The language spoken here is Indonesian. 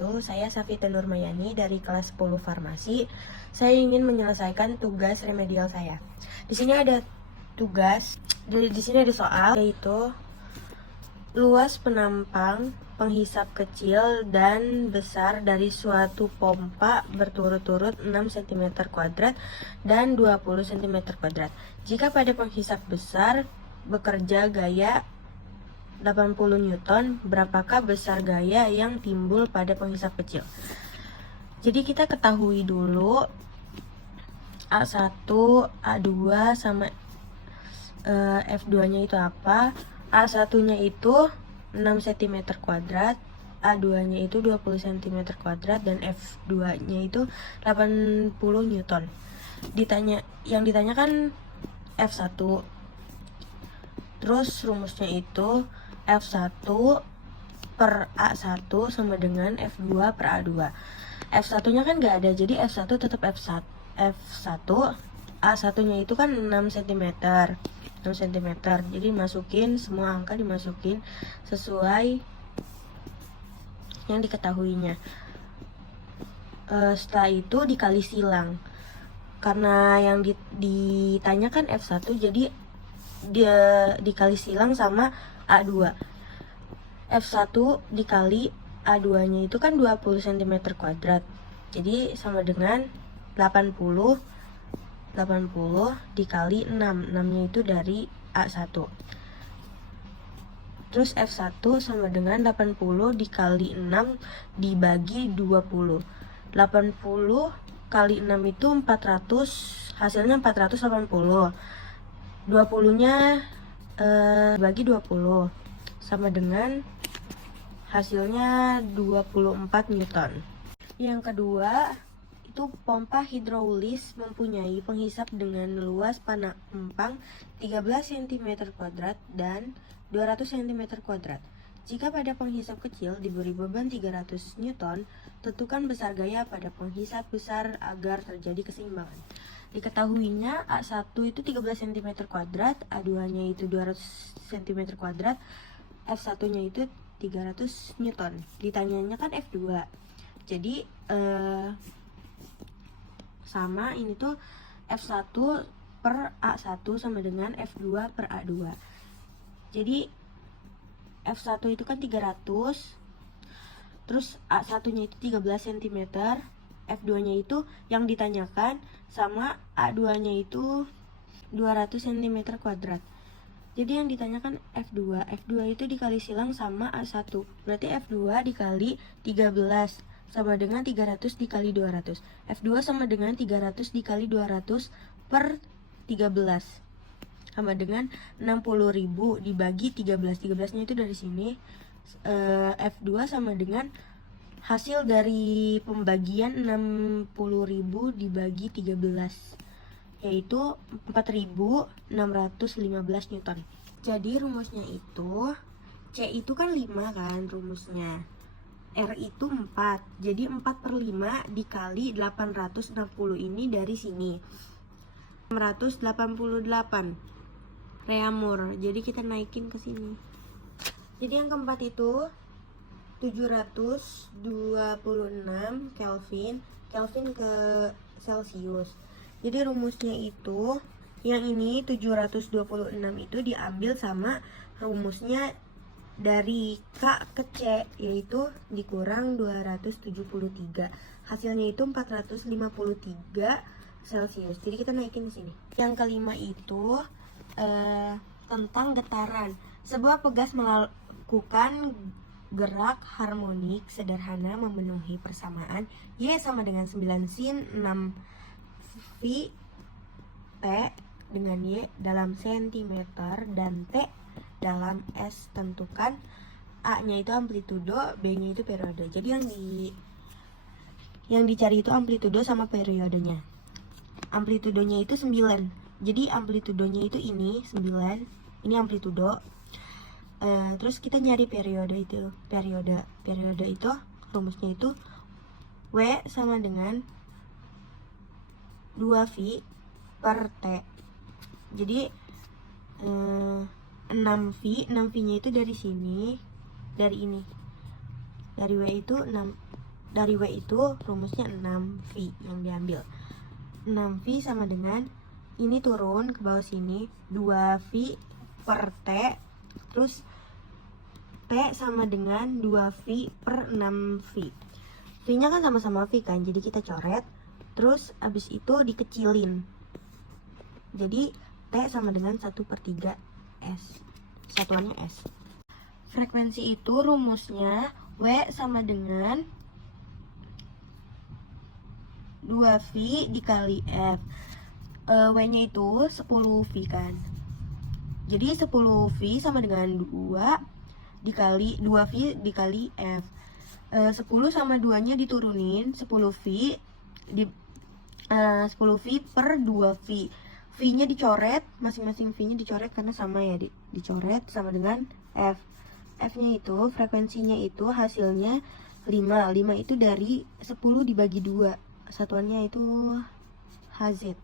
wabarakatuh. Saya Safita Nurmayani dari kelas 10 Farmasi. Saya ingin menyelesaikan tugas remedial saya. Di sini ada tugas, di sini ada soal, yaitu luas penampang penghisap kecil dan besar dari suatu pompa berturut-turut 6 cm² dan 20 cm². Jika pada penghisap besar bekerja gaya 80 Newton, berapakah besar gaya yang timbul pada penghisap kecil? Jadi kita ketahui dulu A1, A2 sama F2-nya itu apa. A1-nya itu 6 cm², A2-nya itu 20 cm², dan F2-nya itu 80 Newton. Yang ditanyakan F1. Terus rumusnya itu F1 per A1 sama dengan F2 per A2. F1 nya kan gak ada, jadi F1 tetap F1. A1 nya itu kan 6 cm. Jadi masukin semua angka, dimasukin sesuai yang diketahuinya. Setelah itu dikali silang. Karena yang ditanyakan F1, jadi dia dikali silang sama A2. F1 dikali A2-nya itu kan 20 cm². Jadi sama dengan 80 dikali 6. 6-nya itu dari A1. Terus F1 sama dengan 80 dikali 6 dibagi 20. 80 kali 6 itu 400, hasilnya 480. 20-nya bagi 20 sama dengan hasilnya 24 Newton. Yang kedua, itu pompa hidrolisis mempunyai penghisap dengan luas penampang 13 cm² dan 200 cm². Jika pada penghisap kecil diberi beban 300 Newton, tentukan besar gaya pada penghisap besar agar terjadi keseimbangan. Diketahuinya A1 itu 13 cm², A2-nya itu 200 cm², F1-nya itu 300 Newton. Ditanyanya kan F2. Jadi sama ini tuh F1 per A1 sama dengan F2 per A2. Jadi F1 itu kan 300, terus A1-nya itu 13 cm, F2-nya itu yang ditanyakan sama A2-nya itu 200 cm². Jadi yang ditanyakan F2. F2 itu dikali silang sama A1. Berarti F2 dikali 13 sama dengan 300 dikali 200. F2 sama dengan 300 dikali 200 per 13 sama dengan 60.000 dibagi 13. 13-nya itu dari sini. F2 sama dengan hasil dari pembagian 60.000 dibagi 13, yaitu 4.615 Newton. Jadi rumusnya itu C itu kan 5 kan rumusnya, R itu 4. Jadi 4 per 5 dikali 860 ini dari sini 688 reamur. Jadi kita naikin ke sini. Jadi yang keempat itu 726 Kelvin ke Celsius. Jadi rumusnya itu yang ini 726 itu diambil sama rumusnya dari K ke C, yaitu dikurang 273. Hasilnya itu 453 Celsius. Jadi kita naikin di sini. Yang kelima itu tentang getaran. Sebuah pegas melakukan gerak harmonik sederhana memenuhi persamaan Y sama dengan 9 sin 6 V T dengan Y dalam cm dan T dalam S. Tentukan A-nya itu amplitudo, B-nya itu periode. Jadi yang dicari itu amplitudo sama periodenya. Amplitudonya itu 9. Jadi amplitudonya itu ini 9. Ini amplitudo. Terus kita nyari periode itu. Periode itu rumusnya itu W sama dengan 2V per T. Jadi 6V nya itu dari sini, dari ini, dari W itu 6 dari W itu rumusnya 6V yang diambil. 6V sama dengan, ini turun ke bawah sini, 2V per T, terus T sama dengan 2V per 6V. V nya kan sama-sama V kan, jadi kita coret, terus abis itu dikecilin, jadi T sama dengan 1/3 S, satuannya S. Frekuensi itu rumusnya W sama dengan 2V dikali F. W nya itu 10V kan, jadi 10V sama dengan 2 dikali 2V dikali F. 10 sama 2 nya diturunin, 10V di 10V per 2V. V nya dicoret, masing-masing V nya dicoret karena sama ya, dicoret sama dengan F. F nya itu, frekuensinya itu hasilnya 5 itu dari 10 dibagi 2, satuannya itu Hz.